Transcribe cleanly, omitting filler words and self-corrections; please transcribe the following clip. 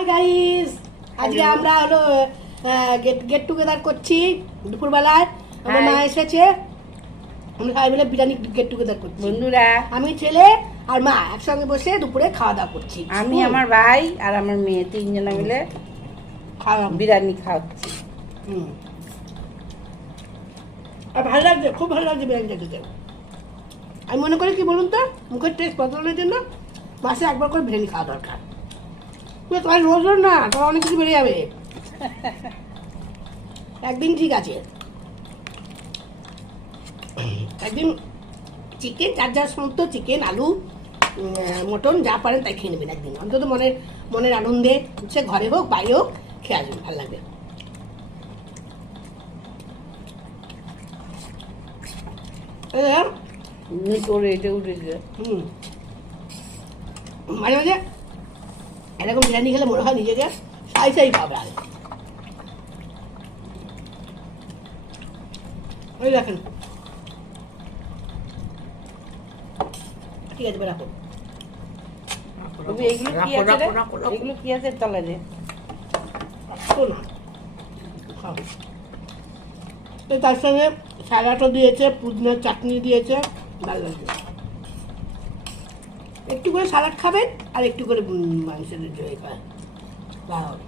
Hi guys, আজকে আমরা হলো গেট টুগেদার করছি দুপুরবেলায়। আমার মা এসেছে, আমরা সবাই মিলে বিরিয়ানি গেট টুগেদার করছি বন্ধুরা। আমি, ছেলে আর মা একসঙ্গে বসে দুপুরে খাওয়া দাওয়া করছি। আমি, আমার ভাই আর আমার মেয়ে তিনজনে মিলে খাওয়া বিরিয়ানি খাওয়াচ্ছি। আর ভালো লাগছে, খুব ভালো লাগছে বিরিয়ানিটা খেতে। আমি মনে করি কি বলুন তো, মুখের টেস্ট বদলানোর জন্য মাসে একবার করে বিরিয়ানি খাওয়া দরকার। তোমার রোজ রোজ না, তোমার অনেক কিছু বেড়ে যাবে। একদিন ঠিক আছে, একদিন চিকেন, যার যার সমস্ত চিকেন, আলু, মটন যা পারেন তাই খেয়ে নেবেন একদিন, অন্তত মনের আনন্দে, সে ঘরে হোক বাইরে হোক, খেয়ে আসবেন, ভালো লাগবে। মাঝে মাঝে এরকম বিরিয়ানি খেলে মনে হয় নিজেকে সাই সাই পাবে। আর ওই দেখেন, ঠিক আছে রাখো। এগুলো কি আছে তলা যে তার সঙ্গে স্যালাডও দিয়েছে, পুদিনার চাটনি দিয়েছে, ভালো লাগবে। একটু করে স্যালাড খাবেন আর একটু করে মাংসের ভালো হবে।